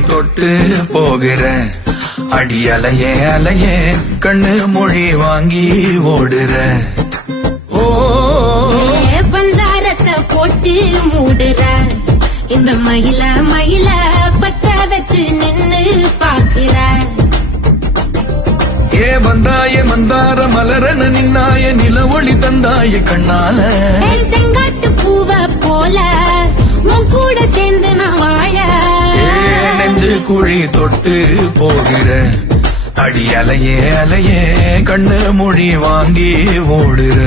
தொட்டு போகிற அடி அலையே அலையே கண்ணு மொழி வாங்கி ஓடுற. ஓ பஞ்சாரத்தை போட்டு மூடுற இந்த மயில மயில பத்த வச்சு நின்னு பாக்குற. ஏ வந்தாய மந்தார மலரன நின்னாய நில ஒளி தந்தாய கண்ணால. செங்காட்டு பூவ போல உன் கூட சேர்ந்து நான் வாழ. நெஞ்சு குழி தொட்டு போகிற அடி அலையே அலையே கண்ணு மொழி வாங்கி ஓடுற.